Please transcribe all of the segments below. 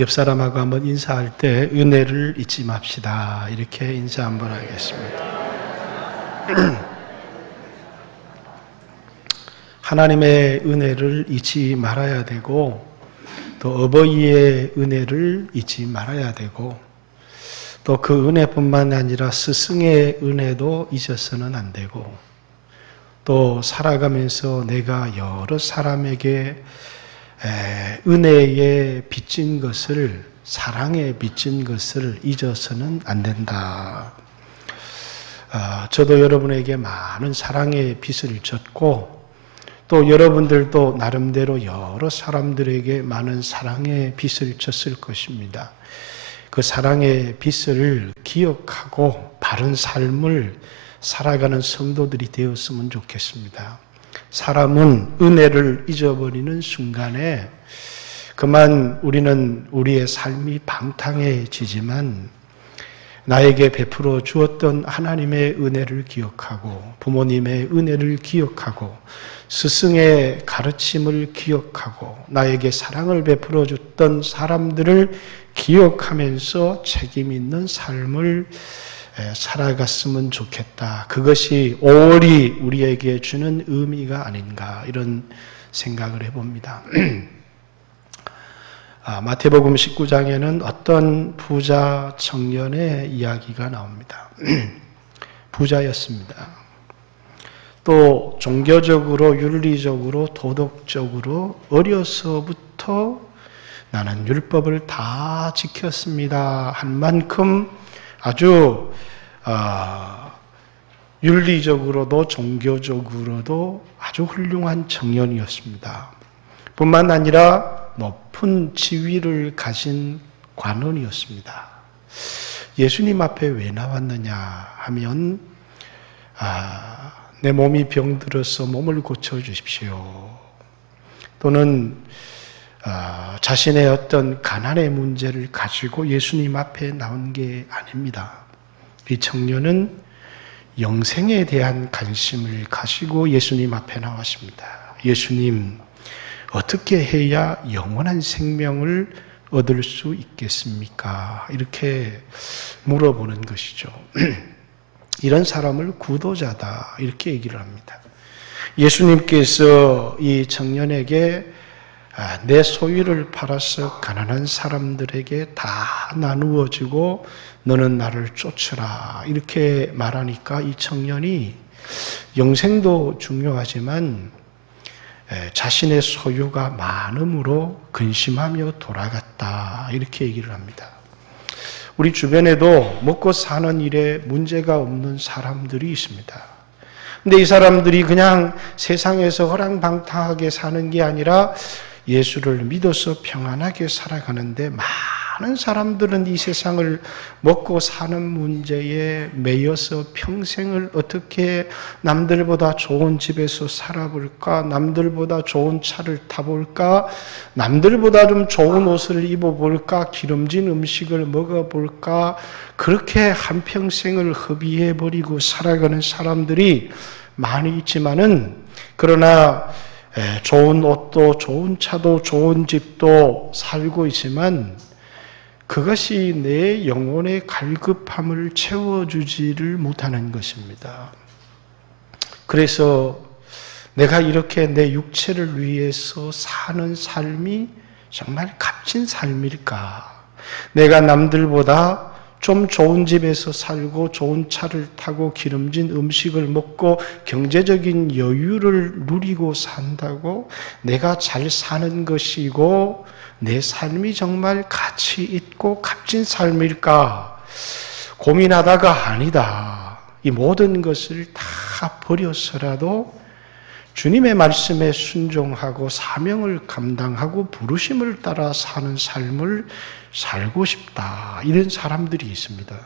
옆 사람하고 한번 인사할 때 은혜를 잊지 맙시다. 이렇게 인사 한번 하겠습니다. 하나님의 은혜를 잊지 말아야 되고, 또 어버이의 은혜를 잊지 말아야 되고, 또 그 은혜뿐만 아니라 스승의 은혜도 잊어서는 안 되고, 또 살아가면서 내가 여러 사람에게 은혜에 빚진 것을, 사랑에 빚진 것을 잊어서는 안 된다. 저도 여러분에게 많은 사랑의 빚을 졌고, 또 여러분들도 나름대로 여러 사람들에게 많은 사랑의 빚을 졌을 것입니다. 그 사랑의 빚을 기억하고 바른 삶을 살아가는 성도들이 되었으면 좋겠습니다. 사람은 은혜를 잊어버리는 순간에 그만 우리는 우리의 삶이 방탕해지지만, 나에게 베풀어 주었던 하나님의 은혜를 기억하고, 부모님의 은혜를 기억하고, 스승의 가르침을 기억하고, 나에게 사랑을 베풀어 줬던 사람들을 기억하면서 책임 있는 삶을 살아갔으면 좋겠다. 그것이 5월이 우리에게 주는 의미가 아닌가, 이런 생각을 해봅니다. 마태복음 19장에는 어떤 부자 청년의 이야기가 나옵니다. 부자였습니다. 또 종교적으로, 윤리적으로, 도덕적으로 어려서부터 나는 율법을 다 지켰습니다 한 만큼 아주 윤리적으로도 종교적으로도 아주 훌륭한 청년이었습니다. 뿐만 아니라 높은 지위를 가진 관원이었습니다. 예수님 앞에 왜 나왔느냐 하면, 내 몸이 병들어서 몸을 고쳐주십시오, 또는 자신의 어떤 가난의 문제를 가지고 예수님 앞에 나온 게 아닙니다. 이 청년은 영생에 대한 관심을 가지고 예수님 앞에 나왔습니다. 예수님, 어떻게 해야 영원한 생명을 얻을 수 있겠습니까? 이렇게 물어보는 것이죠. 이런 사람을 구도자다, 이렇게 얘기를 합니다. 예수님께서 이 청년에게 내 소유를 팔아서 가난한 사람들에게 다 나누어지고 너는 나를 쫓으라, 이렇게 말하니까 이 청년이 영생도 중요하지만 자신의 소유가 많음으로 근심하며 돌아갔다, 이렇게 얘기를 합니다. 우리 주변에도 먹고 사는 일에 문제가 없는 사람들이 있습니다. 근데 이 사람들이 그냥 세상에서 허랑방탕하게 사는 게 아니라 예수를 믿어서 평안하게 살아가는데, 많은 사람들은 이 세상을 먹고 사는 문제에 매여서 평생을 어떻게 남들보다 좋은 집에서 살아볼까, 남들보다 좋은 차를 타볼까, 남들보다 좀 좋은 옷을 입어볼까, 기름진 음식을 먹어볼까, 그렇게 한평생을 허비해버리고 살아가는 사람들이 많이 있지만은, 그러나 좋은 옷도 좋은 차도 좋은 집도 살고 있지만 그것이 내 영혼의 갈급함을 채워주지를 못하는 것입니다. 그래서 내가 이렇게 내 육체를 위해서 사는 삶이 정말 값진 삶일까? 내가 남들보다 좀 좋은 집에서 살고 좋은 차를 타고 기름진 음식을 먹고 경제적인 여유를 누리고 산다고 내가 잘 사는 것이고 내 삶이 정말 가치 있고 값진 삶일까? 고민하다가 아니다. 이 모든 것을 다 버려서라도 주님의 말씀에 순종하고 사명을 감당하고 부르심을 따라 사는 삶을 살고 싶다, 이런 사람들이 있습니다.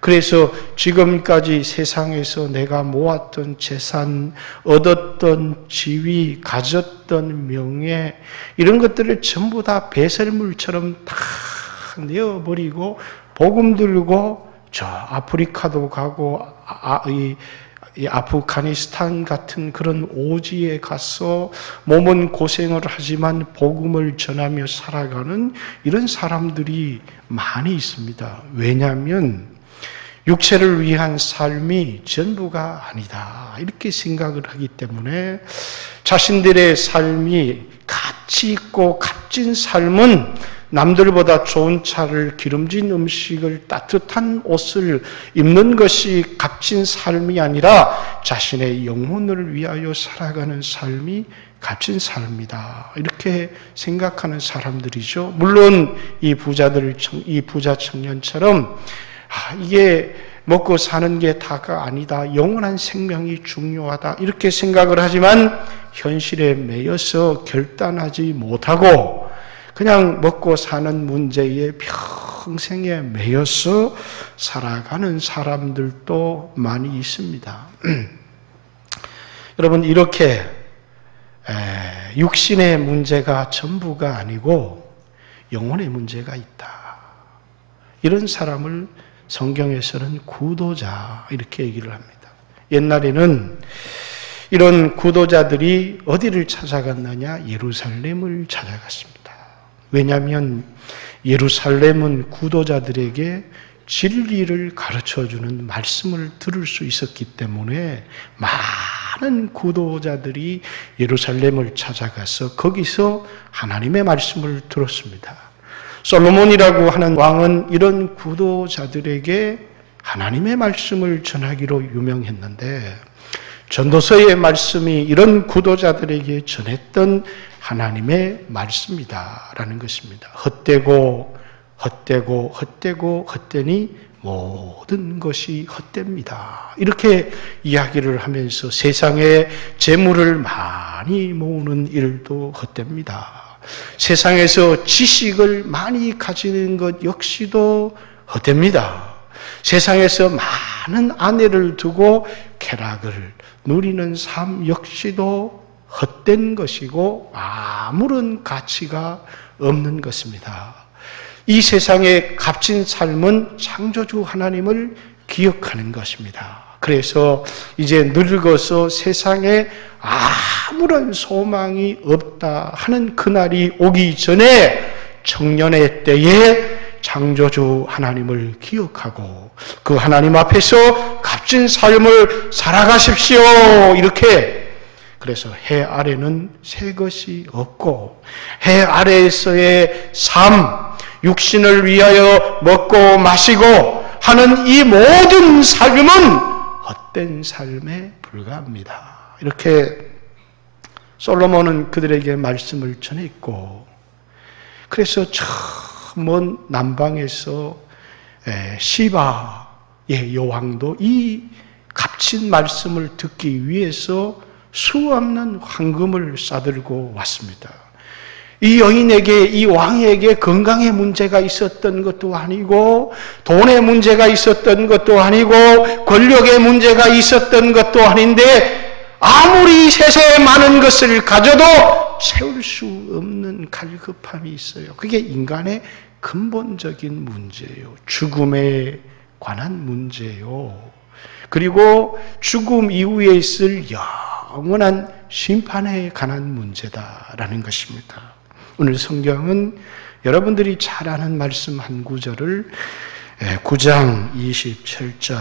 그래서 지금까지 세상에서 내가 모았던 재산, 얻었던 지위, 가졌던 명예, 이런 것들을 전부 다 배설물처럼 다 내어버리고 복음 들고 저 아프리카도 가고 이 이 아프가니스탄 같은 그런 오지에 가서 몸은 고생을 하지만 복음을 전하며 살아가는 이런 사람들이 많이 있습니다. 왜냐하면 육체를 위한 삶이 전부가 아니다. 이렇게 생각을 하기 때문에 자신들의 삶이 가치 있고 값진 삶은 남들보다 좋은 차를, 기름진 음식을, 따뜻한 옷을 입는 것이 값진 삶이 아니라 자신의 영혼을 위하여 살아가는 삶이 값진 삶이다. 이렇게 생각하는 사람들이죠. 물론 이 부자 청년처럼 이게 먹고 사는 게 다가 아니다. 영원한 생명이 중요하다. 이렇게 생각을 하지만 현실에 매여서 결단하지 못하고 그냥 먹고 사는 문제에 평생에 매여서 살아가는 사람들도 많이 있습니다. 여러분, 이렇게 육신의 문제가 전부가 아니고 영혼의 문제가 있다. 이런 사람을 성경에서는 구도자 이렇게 얘기를 합니다. 옛날에는 이런 구도자들이 어디를 찾아갔느냐? 예루살렘을 찾아갔습니다. 왜냐하면 예루살렘은 구도자들에게 진리를 가르쳐주는 말씀을 들을 수 있었기 때문에 많은 구도자들이 예루살렘을 찾아가서 거기서 하나님의 말씀을 들었습니다. 솔로몬이라고 하는 왕은 이런 구도자들에게 하나님의 말씀을 전하기로 유명했는데 전도서의 말씀이 이런 구도자들에게 전했던 하나님의 말씀이다라는 것입니다. 헛되고 헛되니 모든 것이 헛됩니다. 이렇게 이야기를 하면서 세상에 재물을 많이 모으는 일도 헛됩니다. 세상에서 지식을 많이 가지는 것 역시도 헛됩니다. 세상에서 많은 아내를 두고 쾌락을 누리는 삶 역시도 헛된 것이고 아무런 가치가 없는 것입니다. 이 세상의 값진 삶은 창조주 하나님을 기억하는 것입니다. 그래서 이제 늙어서 세상에 아무런 소망이 없다 하는 그날이 오기 전에 청년의 때에 창조주 하나님을 기억하고 그 하나님 앞에서 값진 삶을 살아가십시오. 이렇게. 그래서 해 아래는 새 것이 없고 해 아래에서의 삶, 육신을 위하여 먹고 마시고 하는 이 모든 삶은 헛된 삶에 불과합니다. 이렇게 솔로몬은 그들에게 말씀을 전했고 그래서 저 먼 남방에서 시바의 여왕도 이 값진 말씀을 듣기 위해서 수없는 황금을 싸들고 왔습니다. 이 여인에게, 이 왕에게 건강의 문제가 있었던 것도 아니고 돈의 문제가 있었던 것도 아니고 권력의 문제가 있었던 것도 아닌데 아무리 세상에 많은 것을 가져도 채울 수 없는 갈급함이 있어요. 그게 인간의 근본적인 문제예요. 죽음에 관한 문제예요. 그리고 죽음 이후에 있을 영원한 심판에 관한 문제다라는 것입니다. 오늘 성경은 여러분들이 잘 아는 말씀 한 구절을 9장 27절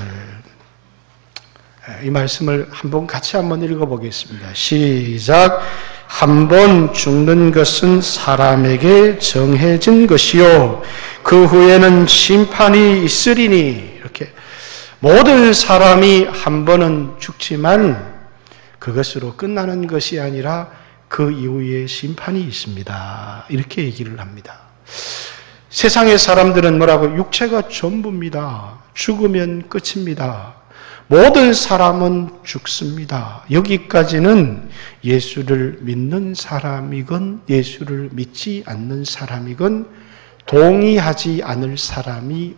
이 말씀을 같이 한번 읽어보겠습니다. 시작. 한 번 죽는 것은 사람에게 정해진 것이요 그 후에는 심판이 있으리니. 이렇게 모든 사람이 한 번은 죽지만 그것으로 끝나는 것이 아니라 그 이후에 심판이 있습니다. 이렇게 얘기를 합니다. 세상의 사람들은 뭐라고? 육체가 전부입니다. 죽으면 끝입니다. 모든 사람은 죽습니다. 여기까지는 예수를 믿는 사람이건 예수를 믿지 않는 사람이건 동의하지 않을 사람이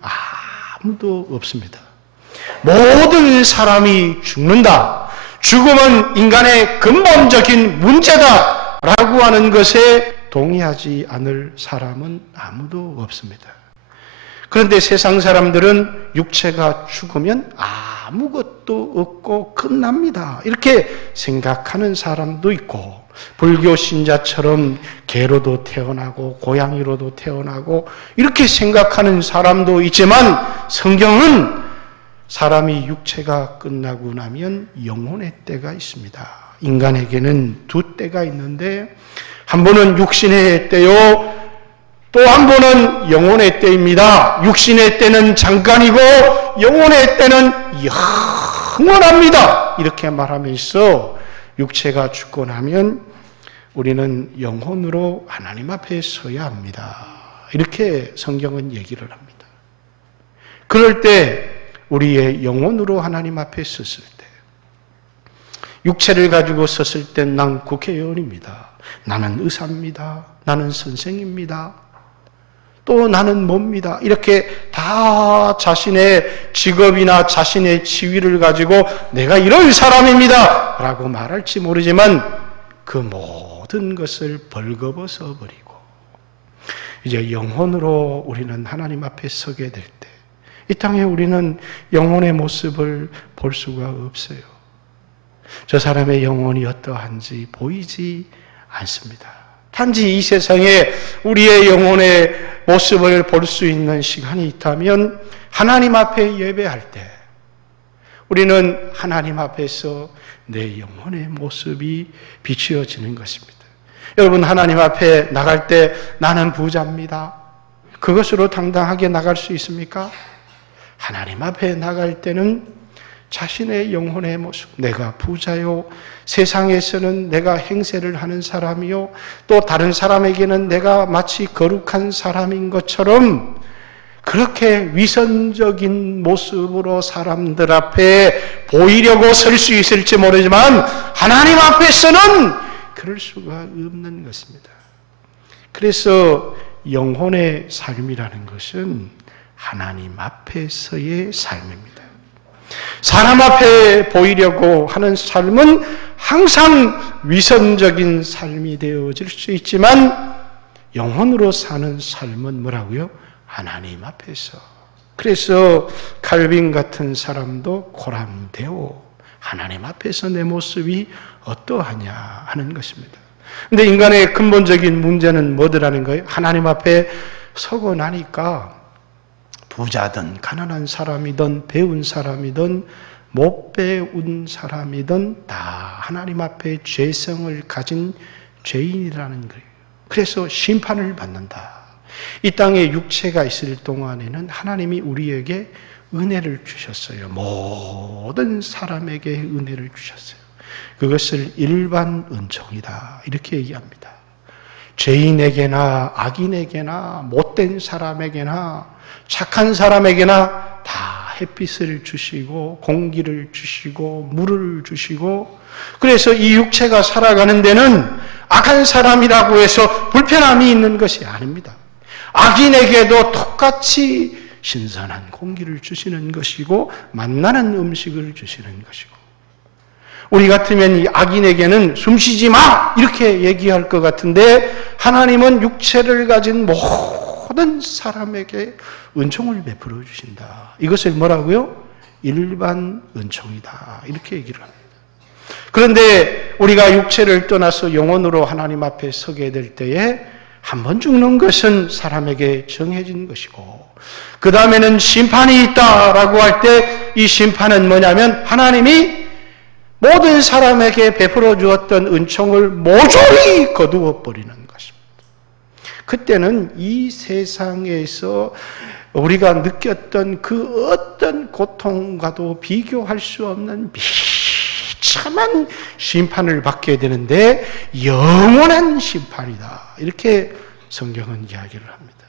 아무도 없습니다. 모든 사람이 죽는다. 죽음은 인간의 근본적인 문제다 라고 하는 것에 동의하지 않을 사람은 아무도 없습니다. 그런데 세상 사람들은 육체가 죽으면 아무것도 없고 끝납니다. 이렇게 생각하는 사람도 있고, 불교 신자처럼 개로도 태어나고 고양이로도 태어나고 이렇게 생각하는 사람도 있지만, 성경은 사람이 육체가 끝나고 나면 영혼의 때가 있습니다. 인간에게는 두 때가 있는데, 한 번은 육신의 때요, 또 한 번은 영혼의 때입니다. 육신의 때는 잠깐이고 영혼의 때는 영원합니다. 이렇게 말하면서 육체가 죽고 나면 우리는 영혼으로 하나님 앞에 서야 합니다. 이렇게 성경은 얘기를 합니다. 그럴 때 우리의 영혼으로 하나님 앞에 섰을 때, 육체를 가지고 섰을 때 난 국회의원입니다. 나는 의사입니다. 나는 선생입니다. 또 나는 뭡니다. 이렇게 다 자신의 직업이나 자신의 지위를 가지고 내가 이런 사람입니다 라고 말할지 모르지만, 그 모든 것을 벌거벗어 버리고 이제 영혼으로 우리는 하나님 앞에 서게 될 때, 이 땅에 우리는 영혼의 모습을 볼 수가 없어요. 저 사람의 영혼이 어떠한지 보이지 않습니다. 단지 이 세상에 우리의 영혼의 모습을 볼 수 있는 시간이 있다면 하나님 앞에 예배할 때 우리는 하나님 앞에서 내 영혼의 모습이 비추어지는 것입니다. 여러분, 하나님 앞에 나갈 때 나는 부자입니다. 그것으로 당당하게 나갈 수 있습니까? 하나님 앞에 나갈 때는 자신의 영혼의 모습, 내가 부자요, 세상에서는 내가 행세를 하는 사람이요, 또 다른 사람에게는 내가 마치 거룩한 사람인 것처럼 그렇게 위선적인 모습으로 사람들 앞에 보이려고 설 수 있을지 모르지만, 하나님 앞에서는 그럴 수가 없는 것입니다. 그래서 영혼의 삶이라는 것은 하나님 앞에서의 삶입니다. 사람 앞에 보이려고 하는 삶은 항상 위선적인 삶이 되어질 수 있지만, 영혼으로 사는 삶은 뭐라고요? 하나님 앞에서. 그래서 칼빈 같은 사람도 고람되오, 하나님 앞에서 내 모습이 어떠하냐 하는 것입니다. 그런데 인간의 근본적인 문제는 뭐더라는 거예요? 하나님 앞에 서고 나니까 부자든 가난한 사람이든 배운 사람이든 못 배운 사람이든 다 하나님 앞에 죄성을 가진 죄인이라는 거예요. 그래서 심판을 받는다. 이 땅에 육체가 있을 동안에는 하나님이 우리에게 은혜를 주셨어요. 모든 사람에게 은혜를 주셨어요. 그것을 일반 은총이다, 이렇게 얘기합니다. 죄인에게나 악인에게나 못된 사람에게나 착한 사람에게나 다 햇빛을 주시고 공기를 주시고 물을 주시고, 그래서 이 육체가 살아가는 데는 악한 사람이라고 해서 불편함이 있는 것이 아닙니다. 악인에게도 똑같이 신선한 공기를 주시는 것이고 만나는 음식을 주시는 것이고, 우리 같으면 이 악인에게는 숨쉬지 마 이렇게 얘기할 것 같은데, 하나님은 육체를 가진 모든 사람에게 은총을 베풀어 주신다. 이것을 뭐라고요? 일반 은총이다, 이렇게 얘기를 합니다. 그런데 우리가 육체를 떠나서 영혼으로 하나님 앞에 서게 될 때에 한 번 죽는 것은 사람에게 정해진 것이고, 그 다음에는 심판이 있다라고 할 때 이 심판은 뭐냐면 하나님이 모든 사람에게 베풀어 주었던 은총을 모조리 거두어 버리는 것입니다. 그때는 이 세상에서 우리가 느꼈던 그 어떤 고통과도 비교할 수 없는 비참한 심판을 받게 되는데, 영원한 심판이다, 이렇게 성경은 이야기를 합니다.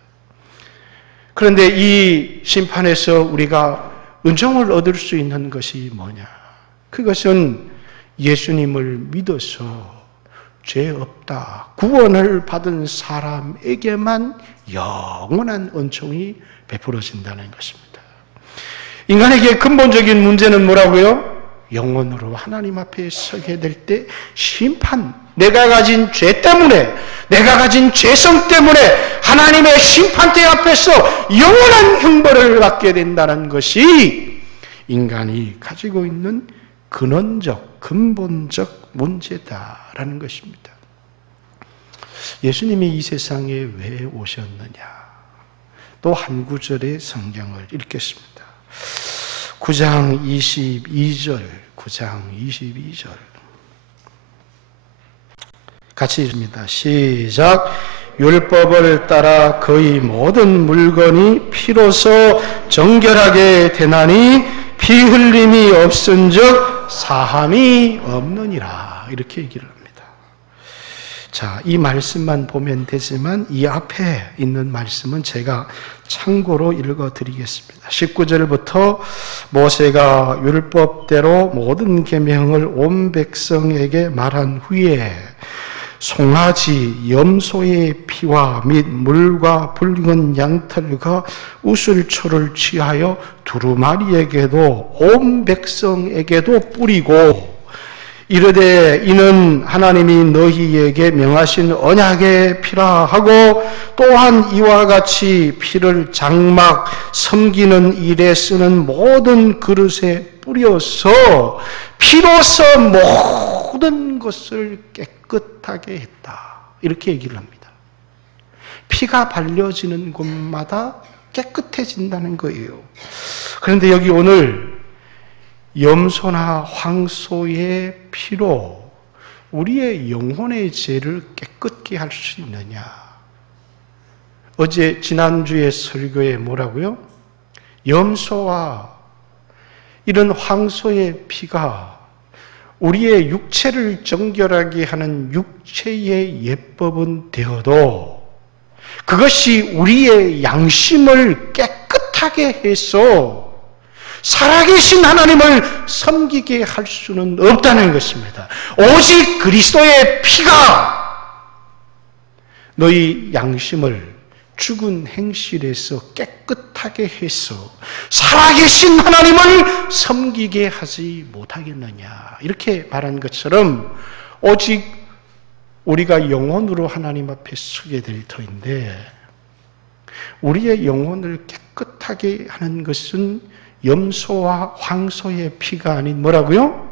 그런데 이 심판에서 우리가 은총을 얻을 수 있는 것이 뭐냐? 그것은 예수님을 믿어서 죄 없다, 구원을 받은 사람에게만 영원한 은총이 베풀어진다는 것입니다. 인간에게 근본적인 문제는 뭐라고요? 영혼으로 하나님 앞에 서게 될 때 심판, 내가 가진 죄 때문에, 내가 가진 죄성 때문에 하나님의 심판대 앞에서 영원한 형벌을 받게 된다는 것이 인간이 가지고 있는 근원적, 근본적 문제다라는 것입니다. 예수님이 이 세상에 왜 오셨느냐? 또 한 구절의 성경을 읽겠습니다. 9장 22절, 9장 22절. 같이 읽습니다. 시작. 율법을 따라 거의 모든 물건이 피로서 정결하게 되나니 피 흘림이 없은즉 사함이 없느니라. 이렇게 얘기를 합니다. 자, 이 말씀만 보면 되지만 이 앞에 있는 말씀은 제가 참고로 읽어드리겠습니다. 19절부터 모세가 율법대로 모든 계명을 온 백성에게 말한 후에 송아지, 염소의 피와 및 물과 붉은 양털과 우슬초를 취하여 두루마리에게도 온 백성에게도 뿌리고 이르되 이는 하나님이 너희에게 명하신 언약의 피라 하고 또한 이와 같이 피를 장막 섬기는 일에 쓰는 모든 그릇에 뿌려서 피로서 모든 것을 깨끗하게 했다. 이렇게 얘기를 합니다. 피가 발려지는 곳마다 깨끗해진다는 거예요. 그런데 여기 오늘 염소나 황소의 피로 우리의 영혼의 죄를 깨끗게 할 수 있느냐? 지난주에 설교에 뭐라고요? 염소와 이런 황소의 피가 우리의 육체를 정결하게 하는 육체의 예법은 되어도 그것이 우리의 양심을 깨끗하게 해서 살아계신 하나님을 섬기게 할 수는 없다는 것입니다. 오직 그리스도의 피가 너희 양심을 죽은 행실에서 깨끗하게 해서 살아계신 하나님을 섬기게 하지 못하겠느냐. 이렇게 말한 것처럼 오직 우리가 영혼으로 하나님 앞에 서게 될 터인데 우리의 영혼을 깨끗하게 하는 것은 염소와 황소의 피가 아닌 뭐라고요?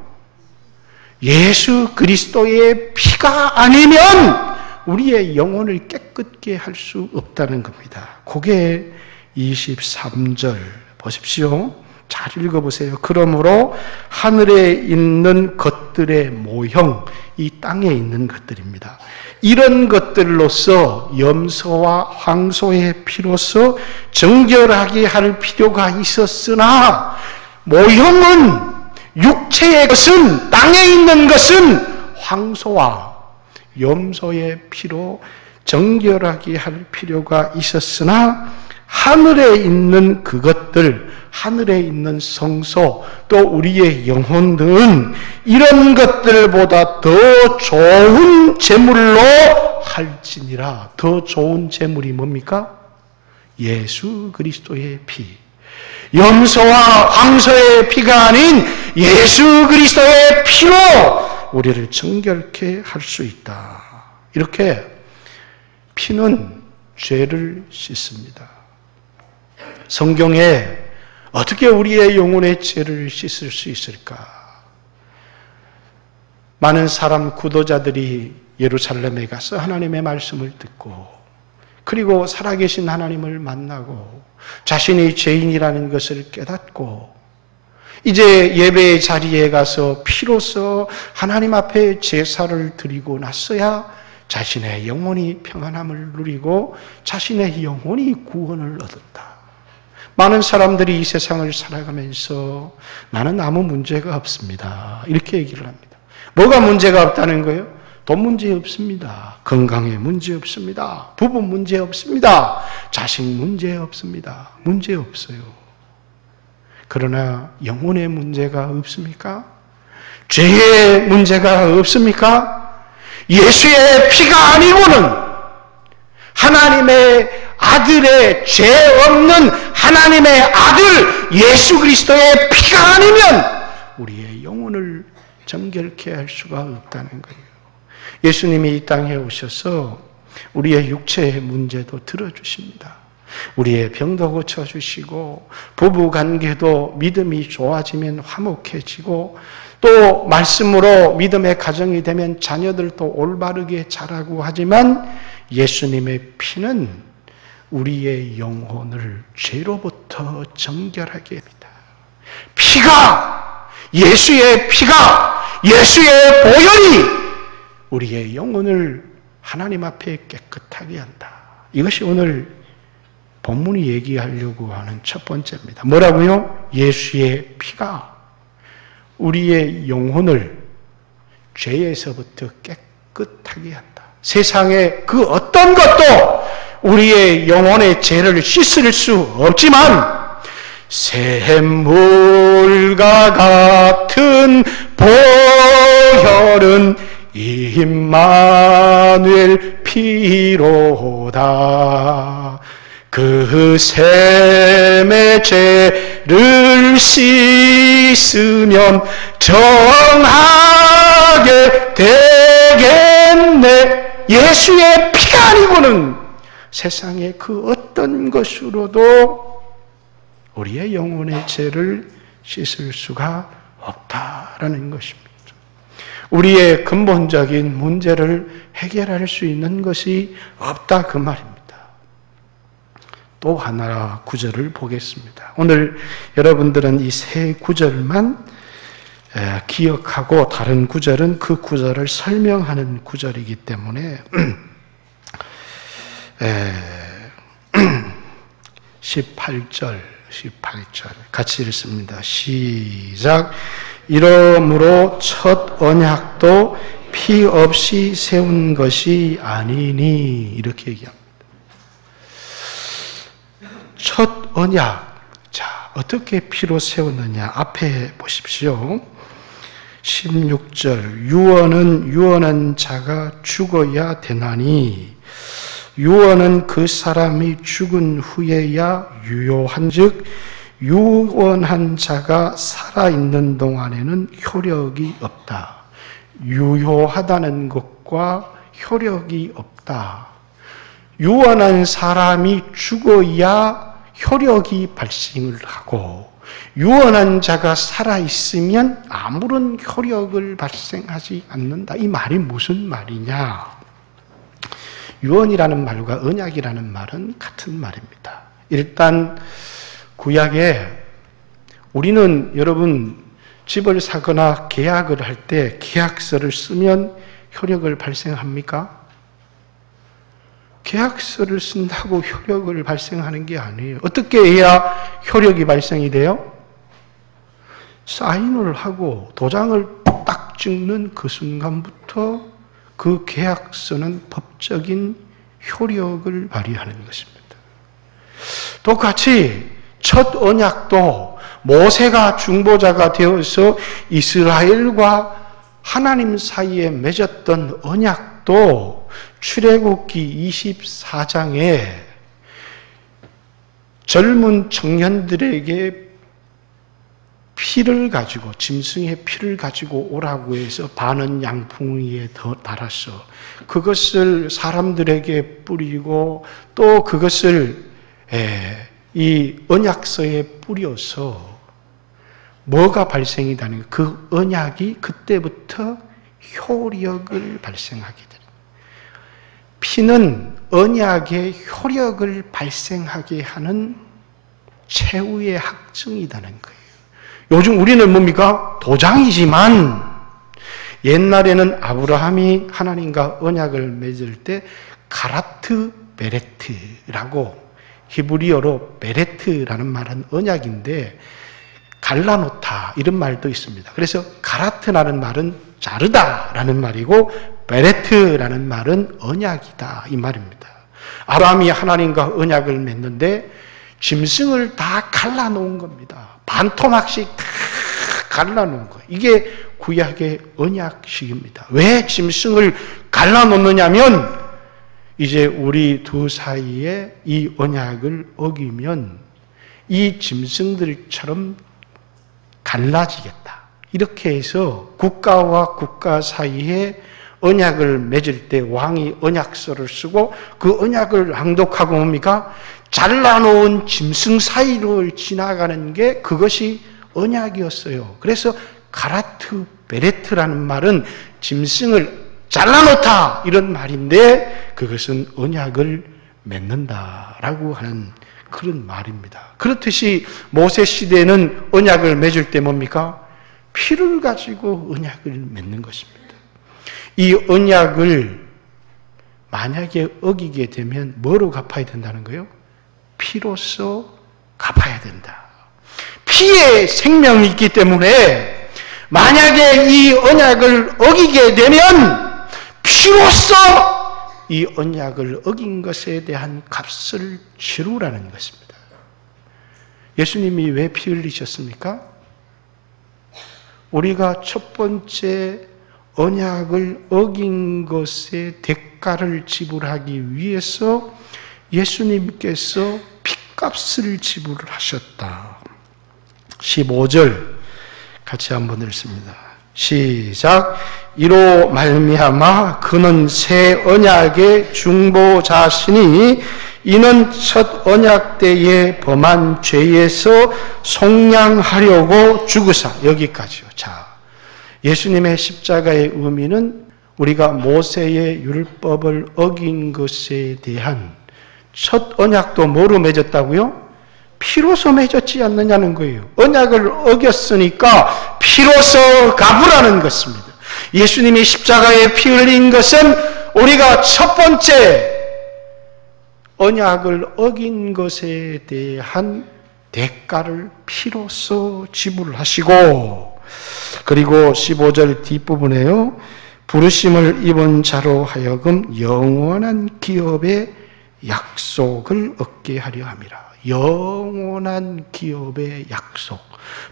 예수 그리스도의 피가 아니면 우리의 영혼을 깨끗게 할 수 없다는 겁니다. 그게 23절 보십시오. 잘 읽어보세요. 그러므로 하늘에 있는 것들의 모형, 이 땅에 있는 것들입니다. 이런 것들로서 염소와 황소의 피로서 정결하게 할 필요가 있었으나 모형은 육체의 것은 땅에 있는 것은 황소와 염소의 피로 정결하게 할 필요가 있었으나 하늘에 있는 그것들, 하늘에 있는 성소, 또 우리의 영혼들은 이런 것들보다 더 좋은 제물로 할지니라. 더 좋은 제물이 뭡니까? 예수 그리스도의 피. 염소와 황소의 피가 아닌 예수 그리스도의 피로 우리를 정결케 할 수 있다. 이렇게 피는 죄를 씻습니다. 성경에 어떻게 우리의 영혼의 죄를 씻을 수 있을까? 많은 사람 구도자들이 예루살렘에 가서 하나님의 말씀을 듣고 그리고 살아계신 하나님을 만나고 자신이 죄인이라는 것을 깨닫고 이제 예배의 자리에 가서 피로써 하나님 앞에 제사를 드리고 났어야 자신의 영혼이 평안함을 누리고 자신의 영혼이 구원을 얻었다. 많은 사람들이 이 세상을 살아가면서 나는 아무 문제가 없습니다. 이렇게 얘기를 합니다. 뭐가 문제가 없다는 거예요? 돈 문제 없습니다. 건강에 문제 없습니다. 부부 문제 없습니다. 자식 문제 없습니다. 문제 없어요. 그러나 영혼의 문제가 없습니까? 죄의 문제가 없습니까? 예수의 피가 아니고는 하나님의 아들의 죄 없는 하나님의 아들 예수 그리스도의 피가 아니면 우리의 영혼은 정결케 할 수가 없다는 거예요. 예수님이 이 땅에 오셔서 우리의 육체의 문제도 들어주십니다. 우리의 병도 고쳐주시고 부부관계도 믿음이 좋아지면 화목해지고 또 말씀으로 믿음의 가정이 되면 자녀들도 올바르게 자라고 하지만 예수님의 피는 우리의 영혼을 죄로부터 정결하게 합니다. 피가, 예수의 피가, 예수의 보혈이 우리의 영혼을 하나님 앞에 깨끗하게 한다. 이것이 오늘 본문이 얘기하려고 하는 첫 번째입니다. 뭐라고요? 예수의 피가 우리의 영혼을 죄에서부터 깨끗하게 한다. 세상의 그 어떤 것도 우리의 영혼의 죄를 씻을 수 없지만 샘물과 같은 보혈은 임마누엘 피로다. 그 샘의 죄를 씻으면 정하게 되겠네. 예수의 피가 아니고는 세상의 그 어떤 것으로도 우리의 영혼의 죄를 씻을 수가 없다라는 것입니다. 우리의 근본적인 문제를 해결할 수 있는 것이 없다 그 말입니다. 또 하나 구절을 보겠습니다. 오늘 여러분들은 이 세 구절만 기억하고 다른 구절은 그 구절을 설명하는 구절이기 때문에 18절 같이 읽습니다. 시작. 이러므로 첫 언약도 피 없이 세운 것이 아니니 이렇게 얘기합니다. 첫 언약. 자, 어떻게 피로 세웠느냐? 앞에 보십시오. 16절. 유언한 자가 죽어야 되나니 유언은 그 사람이 죽은 후에야 유효한즉 유언한 자가 살아있는 동안에는 효력이 없다. 유효하다는 것과 효력이 없다. 유언한 사람이 죽어야 효력이 발생을 하고 유언한 자가 살아있으면 아무런 효력을 발생하지 않는다. 이 말이 무슨 말이냐? 유언이라는 말과 언약이라는 말은 같은 말입니다. 일단 구약에 우리는 여러분 집을 사거나 계약을 할 때 계약서를 쓰면 효력을 발생합니까? 계약서를 쓴다고 효력을 발생하는 게 아니에요. 어떻게 해야 효력이 발생이 돼요? 사인을 하고 도장을 딱 찍는 그 순간부터 그 계약서는 법적인 효력을 발휘하는 것입니다. 똑같이 첫 언약도 모세가 중보자가 되어서 이스라엘과 하나님 사이에 맺었던 언약도 출애굽기 24장에 젊은 청년들에게 피를 가지고 짐승의 피를 가지고 오라고 해서 반은 양풍 위에 더 달아서 그것을 사람들에게 뿌리고 또 그것을 이 언약서에 뿌려서 뭐가 발생이 되는 그 언약이 그때부터 효력을 발생하게 됩니다. 피는 언약의 효력을 발생하게 하는 최후의 확증이라는 거예요. 요즘 우리는 뭡니까? 도장이지만 옛날에는 아브라함이 하나님과 언약을 맺을 때 가라트 베레트라고 히브리어로 베레트라는 말은 언약인데 갈라놓다 이런 말도 있습니다. 그래서 가라트라는 말은 자르다라는 말이고 베레트라는 말은 언약이다 이 말입니다. 아브라함이 하나님과 언약을 맺는데 짐승을 다 갈라놓은 겁니다. 반토막씩 다 갈라놓은 거예요. 이게 구약의 언약식입니다. 왜 짐승을 갈라놓느냐면 이제 우리 두 사이에 이 언약을 어기면 이 짐승들처럼 갈라지겠다. 이렇게 해서 국가와 국가 사이에 언약을 맺을 때 왕이 언약서를 쓰고 그 언약을 낭독하고 뭡니까? 잘라놓은 짐승 사이로 지나가는 게 그것이 언약이었어요. 그래서 가라트 베레트라는 말은 짐승을 잘라놓다 이런 말인데 그것은 언약을 맺는다라고 하는 그런 말입니다. 그렇듯이 모세 시대에는 언약을 맺을 때 뭡니까? 피를 가지고 언약을 맺는 것입니다. 이 언약을 만약에 어기게 되면 뭐로 갚아야 된다는 거예요? 피로써 갚아야 된다. 피에 생명이 있기 때문에 만약에 이 언약을 어기게 되면 피로써 이 언약을 어긴 것에 대한 값을 치르라는 것입니다. 예수님이 왜 피 흘리셨습니까? 우리가 첫 번째 언약을 어긴 것의 대가를 지불하기 위해서 예수님께서 피값을 지불하셨다. 15절 같이 한번 읽습니다. 시작. 이로 말미암아 그는 새 언약의 중보자시니 이는 첫 언약 때에 범한 죄에서 속량하려고 죽으사. 여기까지요. 자, 예수님의 십자가의 의미는 우리가 모세의 율법을 어긴 것에 대한 첫 언약도 뭐로 맺었다고요? 피로서 맺었지 않느냐는 거예요. 언약을 어겼으니까 피로서 갚으라는 것입니다. 예수님이 십자가에 피 흘린 것은 우리가 첫 번째 언약을 어긴 것에 대한 대가를 피로서 지불하시고, 그리고 15절 뒷부분에요. 부르심을 입은 자로 하여금 영원한 기업의 약속을 얻게 하려 함이라. 영원한 기업의 약속.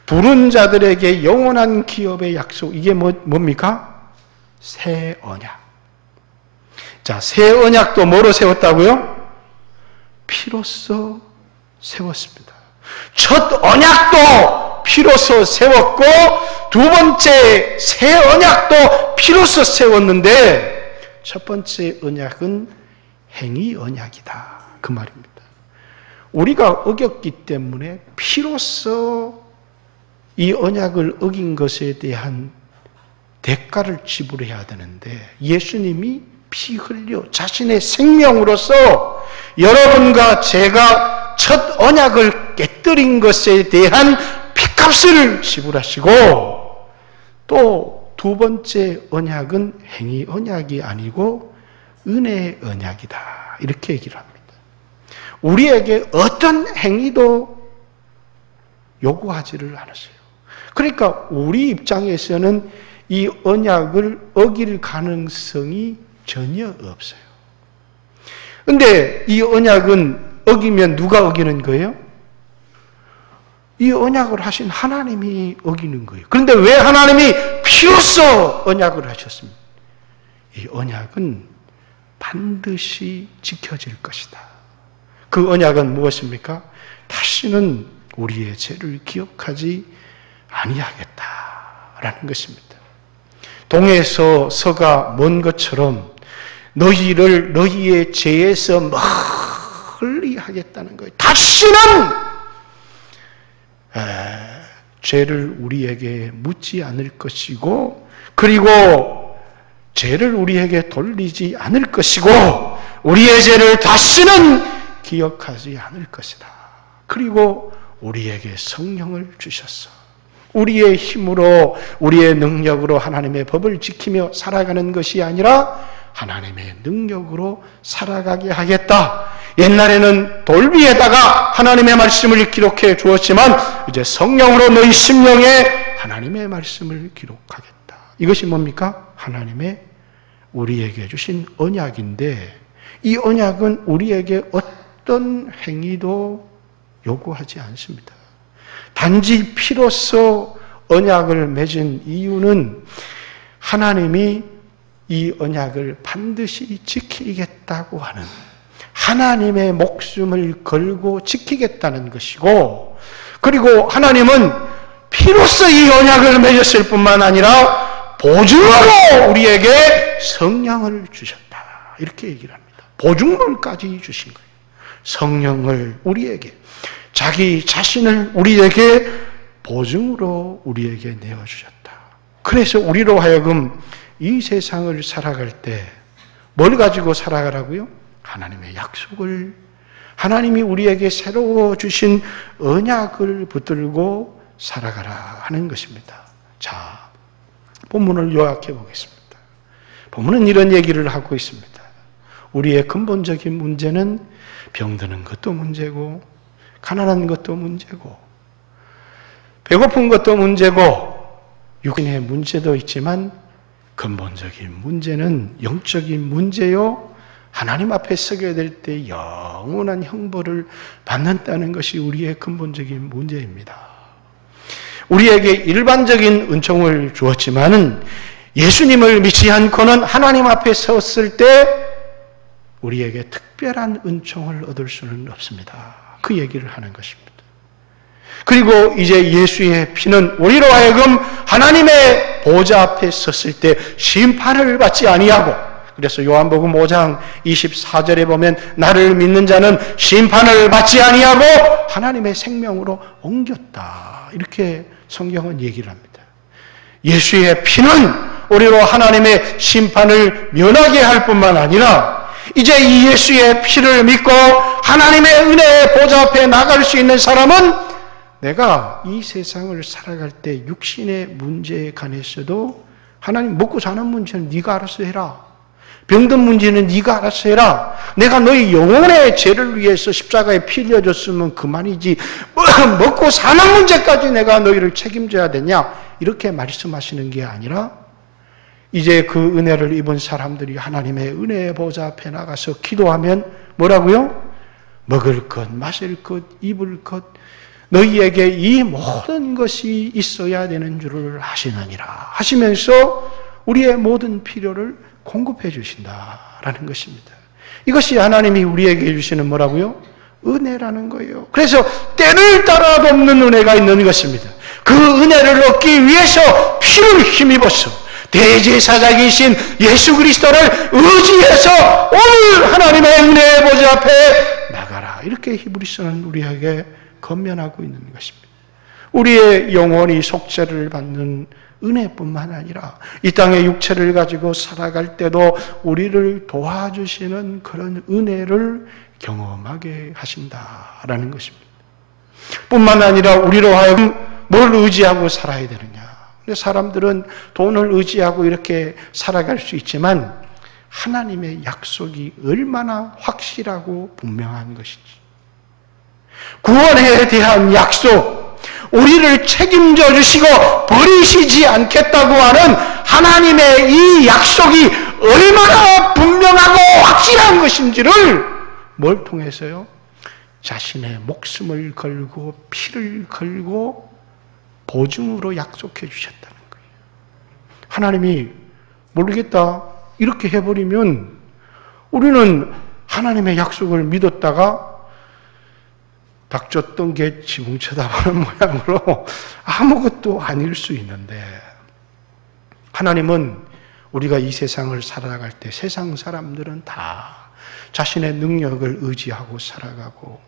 부른 자들에게 영원한 기업의 약속. 이게 뭡니까? 새 언약. 자, 새 언약도 뭐로 세웠다고요? 피로써 세웠습니다. 첫 언약도 피로써 세웠고 두 번째 새 언약도 피로써 세웠는데 첫 번째 언약은 행위 언약이다. 그 말입니다. 우리가 어겼기 때문에 피로써 이 언약을 어긴 것에 대한 대가를 지불해야 되는데 예수님이 피 흘려 자신의 생명으로서 여러분과 제가 첫 언약을 깨뜨린 것에 대한 피값을 지불하시고 또 두 번째 언약은 행위 언약이 아니고 은혜 언약이다. 이렇게 얘기를 합니다. 우리에게 어떤 행위도 요구하지를 않았어요. 그러니까 우리 입장에서는 이 언약을 어길 가능성이 전혀 없어요. 그런데 이 언약은 어기면 누가 어기는 거예요? 이 언약을 하신 하나님이 어기는 거예요. 그런데 왜 하나님이 피로써 언약을 하셨습니까? 이 언약은 반드시 지켜질 것이다. 그 언약은 무엇입니까? 다시는 우리의 죄를 기억하지 아니하겠다라는 것입니다. 동에서 서가 먼 것처럼 너희를 너희의 죄에서 멀리 하겠다는 거예요. 다시는 죄를 우리에게 묻지 않을 것이고 그리고 죄를 우리에게 돌리지 않을 것이고 우리의 죄를 다시는 기억하지 않을 것이다. 그리고 우리에게 성령을 주셨어. 우리의 힘으로 우리의 능력으로 하나님의 법을 지키며 살아가는 것이 아니라 하나님의 능력으로 살아가게 하겠다. 옛날에는 돌 위에다가 하나님의 말씀을 기록해 주었지만 이제 성령으로 너희 심령에 하나님의 말씀을 기록하겠다. 이것이 뭡니까? 하나님의 우리에게 주신 언약인데 이 언약은 우리에게 어떤 행위도 요구하지 않습니다. 단지 피로써 언약을 맺은 이유는 하나님이 이 언약을 반드시 지키겠다고 하는 하나님의 목숨을 걸고 지키겠다는 것이고 그리고 하나님은 피로써 이 언약을 맺었을 뿐만 아니라 보증으로 우리에게 성령을 주셨다. 이렇게 얘기를 합니다. 보증물까지 주신 거예요. 성령을 우리에게, 자기 자신을 우리에게 보증으로 우리에게 내어주셨다. 그래서 우리로 하여금 이 세상을 살아갈 때 뭘 가지고 살아가라고요? 하나님의 약속을, 하나님이 우리에게 새로 주신 언약을 붙들고 살아가라 하는 것입니다. 자, 본문을 요약해 보겠습니다. 본문은 이런 얘기를 하고 있습니다. 우리의 근본적인 문제는 병드는 것도 문제고, 가난한 것도 문제고, 배고픈 것도 문제고, 육신의 문제도 있지만 근본적인 문제는 영적인 문제요, 하나님 앞에 서게 될 때 영원한 형벌을 받는다는 것이 우리의 근본적인 문제입니다. 우리에게 일반적인 은총을 주었지만은 예수님을 믿지 않고는 하나님 앞에 섰을 때 우리에게 특별한 은총을 얻을 수는 없습니다. 그 얘기를 하는 것입니다. 그리고 이제 예수의 피는 우리로 하여금 하나님의 보좌 앞에 섰을 때 심판을 받지 아니하고, 그래서 요한복음 5장 24절에 보면 나를 믿는 자는 심판을 받지 아니하고 하나님의 생명으로 옮겼다. 이렇게 성경은 얘기를 합니다. 예수의 피는 우리로 하나님의 심판을 면하게 할 뿐만 아니라 이제 이 예수의 피를 믿고 하나님의 은혜의 보좌 앞에 나갈 수 있는 사람은 내가 이 세상을 살아갈 때 육신의 문제에 관해서도 하나님, 먹고 사는 문제는 네가 알아서 해라. 병든 문제는 네가 알아서 해라. 내가 너희 영혼의 죄를 위해서 십자가에 피 흘려줬으면 그만이지 먹고 사는 문제까지 내가 너희를 책임져야 되냐, 이렇게 말씀하시는 게 아니라 이제 그 은혜를 입은 사람들이 하나님의 은혜의 보좌 앞에 나가서 기도하면 뭐라고요? 먹을 것, 마실 것, 입을 것, 너희에게 이 모든 것이 있어야 되는 줄을 아시느니라 하시면서 우리의 모든 필요를 공급해 주신다라는 것입니다. 이것이 하나님이 우리에게 주시는 뭐라고요? 은혜라는 거예요. 그래서 때를 따라 돕는 은혜가 있는 것입니다. 그 은혜를 얻기 위해서 피를 힘입어서 대제사장이신 예수 그리스도를 의지해서 오늘 하나님의 은혜의 보좌 앞에 나가라. 이렇게 히브리서는 우리에게 권면하고 있는 것입니다. 우리의 영혼이 속죄를 받는 은혜뿐만 아니라 이 땅의 육체를 가지고 살아갈 때도 우리를 도와주시는 그런 은혜를 경험하게 하신다라는 것입니다. 뿐만 아니라 우리로 하여금 뭘 의지하고 살아야 되느냐. 사람들은 돈을 의지하고 이렇게 살아갈 수 있지만 하나님의 약속이 얼마나 확실하고 분명한 것인지, 구원에 대한 약속, 우리를 책임져 주시고 버리시지 않겠다고 하는 하나님의 이 약속이 얼마나 분명하고 확실한 것인지를 뭘 통해서요? 자신의 목숨을 걸고 피를 걸고 보증으로 약속해 주셨다는 거예요. 하나님이 모르겠다 이렇게 해버리면 우리는 하나님의 약속을 믿었다가 닥쳤던 게 지붕 쳐다보는 모양으로 아무것도 아닐 수 있는데, 하나님은 우리가 이 세상을 살아갈 때 세상 사람들은 다 자신의 능력을 의지하고 살아가고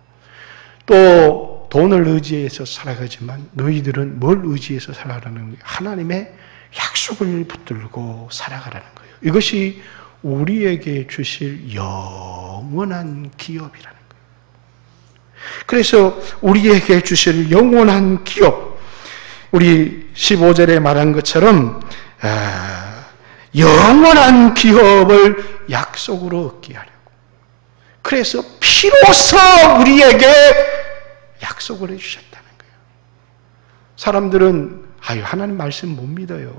또 돈을 의지해서 살아가지만 너희들은 뭘 의지해서 살아가라는 거예요? 하나님의 약속을 붙들고 살아가라는 거예요. 이것이 우리에게 주실 영원한 기업이라는 거예요. 그래서 우리에게 주실 영원한 기업, 우리 15절에 말한 것처럼 영원한 기업을 약속으로 얻게 하려고, 그래서 피로써 우리에게 약속을 해주셨다는 거예요. 사람들은 하나님 말씀 못 믿어요.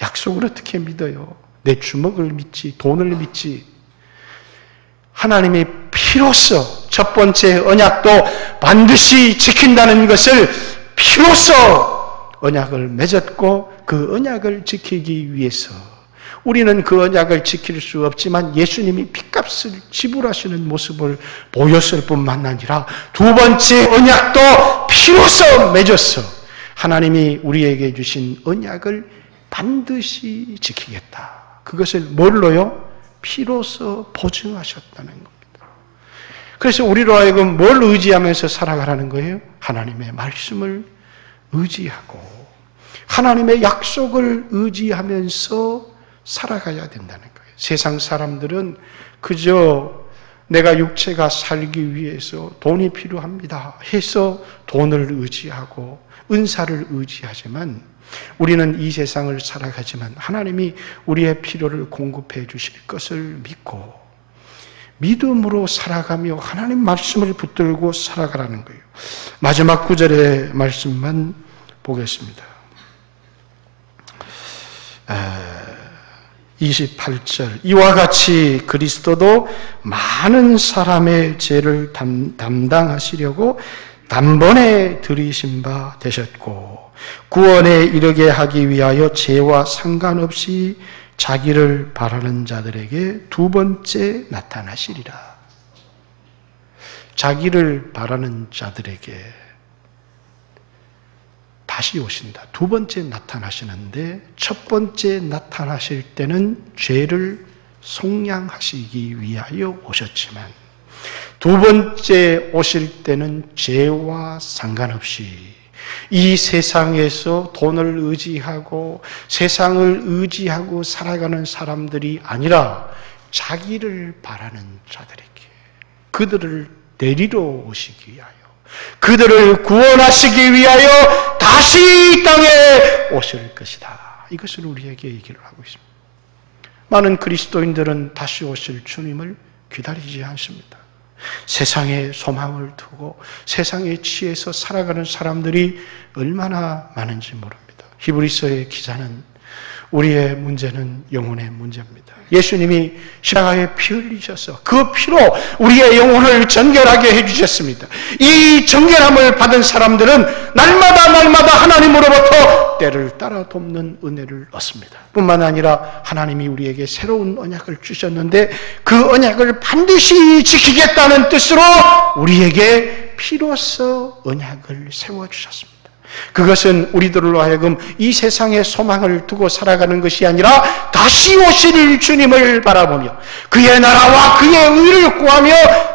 약속을 어떻게 믿어요? 내 주먹을 믿지, 돈을 믿지. 하나님이 피로써 첫 번째 언약도 반드시 지킨다는 것을 피로써 언약을 맺었고, 그 언약을 지키기 위해서 우리는 그 언약을 지킬 수 없지만 예수님이 핏값을 지불하시는 모습을 보였을 뿐만 아니라 두 번째 언약도 피로써 맺었어. 하나님이 우리에게 주신 언약을 반드시 지키겠다. 그것을 뭘로요? 피로써 보증하셨다는 겁니다. 그래서 우리로 하여금 뭘 의지하면서 살아가라는 거예요? 하나님의 말씀을 의지하고 하나님의 약속을 의지하면서 살아가야 된다는 거예요. 세상 사람들은 그저 내가 육체가 살기 위해서 돈이 필요합니다 해서 돈을 의지하고 은사를 의지하지만 우리는 이 세상을 살아가지만 하나님이 우리의 필요를 공급해 주실 것을 믿고 믿음으로 살아가며 하나님 말씀을 붙들고 살아가라는 거예요. 마지막 구절의 말씀만 보겠습니다. 28절 이와 같이 그리스도도 많은 사람의 죄를 담당하시려고 단번에 들이신 바 되셨고 구원에 이르게 하기 위하여 죄와 상관없이 자기를 바라는 자들에게 두 번째 나타나시리라. 자기를 바라는 자들에게 다시 오신다. 두 번째 나타나시는데 첫 번째 나타나실 때는 죄를 속량하시기 위하여 오셨지만 두 번째 오실 때는 죄와 상관없이 이 세상에서 돈을 의지하고 세상을 의지하고 살아가는 사람들이 아니라 자기를 바라는 자들에게 그들을 데리러 오시기 위하여 그들을 구원하시기 위하여 다시 이 땅에 오실 것이다. 이것을 우리에게 얘기를 하고 있습니다. 많은 그리스도인들은 다시 오실 주님을 기다리지 않습니다. 세상에 소망을 두고 세상에 취해서 살아가는 사람들이 얼마나 많은지 모릅니다. 히브리서의 기자는 우리의 문제는 영혼의 문제입니다. 예수님이 십자가에 피 흘리셔서 그 피로 우리의 영혼을 정결하게 해주셨습니다. 이 정결함을 받은 사람들은 날마다 하나님으로부터 때를 따라 돕는 은혜를 얻습니다. 뿐만 아니라 하나님이 우리에게 새로운 언약을 주셨는데 그 언약을 반드시 지키겠다는 뜻으로 우리에게 피로써 언약을 세워주셨습니다. 그것은 우리들로 하여금 이 세상에 소망을 두고 살아가는 것이 아니라 다시 오실 주님을 바라보며 그의 나라와 그의 의를 구하며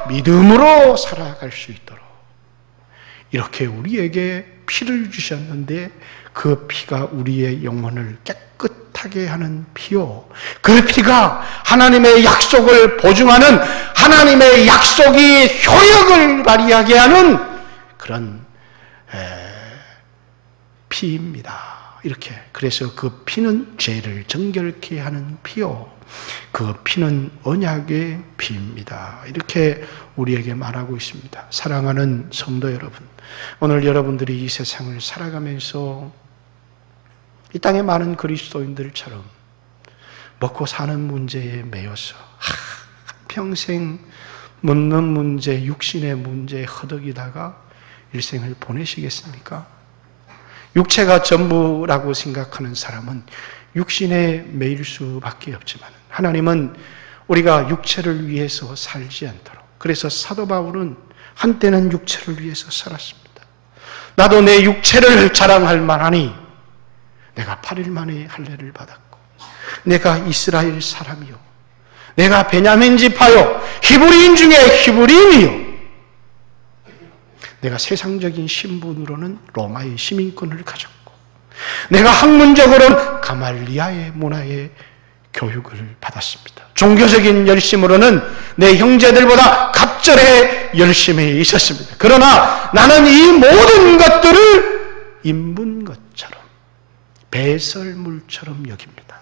믿음으로 살아갈 수 있도록 이렇게 우리에게 피를 주셨는데 그 피가 우리의 영혼을 깨끗하게 하는 피요. 그 피가 하나님의 약속을 보증하는 하나님의 약속이 효력을 발휘하게 하는 그런 피입니다. 이렇게 그래서 그 피는 죄를 정결케 하는 피요. 그 피는 언약의 피입니다. 이렇게 우리에게 말하고 있습니다. 사랑하는 성도 여러분, 오늘 여러분들이 이 세상을 살아가면서 이 땅의 많은 그리스도인들처럼 먹고 사는 문제에 매여서 평생 묻는 문제, 육신의 문제에 허덕이다가 일생을 보내시겠습니까? 육체가 전부라고 생각하는 사람은 육신에 매일 수밖에 없지만 하나님은 우리가 육체를 위해서 살지 않도록 그래서 사도 바울은 한때는 육체를 위해서 살았습니다. 나도 내 육체를 자랑할 만하니 내가 8일 만에 할례를 받았고 내가 이스라엘 사람이요 내가 베냐민 지파요 히브리인 중에 히브리인이요 내가 세상적인 신분으로는 로마의 시민권을 가졌고 내가 학문적으로는 가말리아의 문화의 교육을 받았습니다. 종교적인 열심으로는 내 형제들보다 갑절에 열심히 있었습니다. 그러나 나는 이 모든 것들을 인분 것처럼 배설물처럼 여깁니다.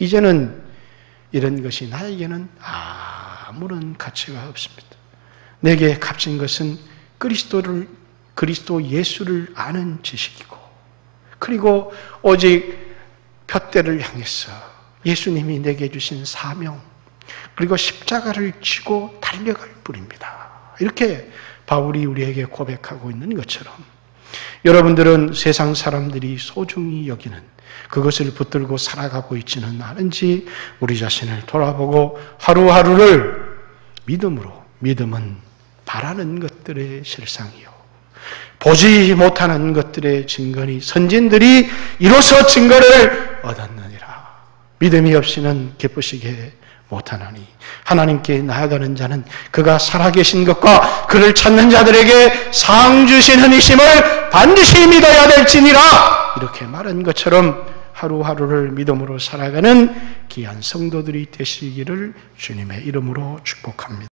이제는 이런 것이 나에게는 아무런 가치가 없습니다. 내게 값진 것은 그리스도 예수를 아는 지식이고 그리고 오직 푯대를 향해서 예수님이 내게 주신 사명 그리고 십자가를 지고 달려갈 뿐입니다. 이렇게 바울이 우리에게 고백하고 있는 것처럼 여러분들은 세상 사람들이 소중히 여기는 그것을 붙들고 살아가고 있지는 않은지 우리 자신을 돌아보고 하루하루를 믿음으로 믿음은 바라는 것들의 실상이요 보지 못하는 것들의 증거니 선진들이 이로써 증거를 얻었느니라. 믿음이 없이는 기쁘시게 못하나니 하나님께 나아가는 자는 그가 살아계신 것과 그를 찾는 자들에게 상 주시는 이심을 반드시 믿어야 될지니라. 이렇게 말한 것처럼 하루하루를 믿음으로 살아가는 귀한 성도들이 되시기를 주님의 이름으로 축복합니다.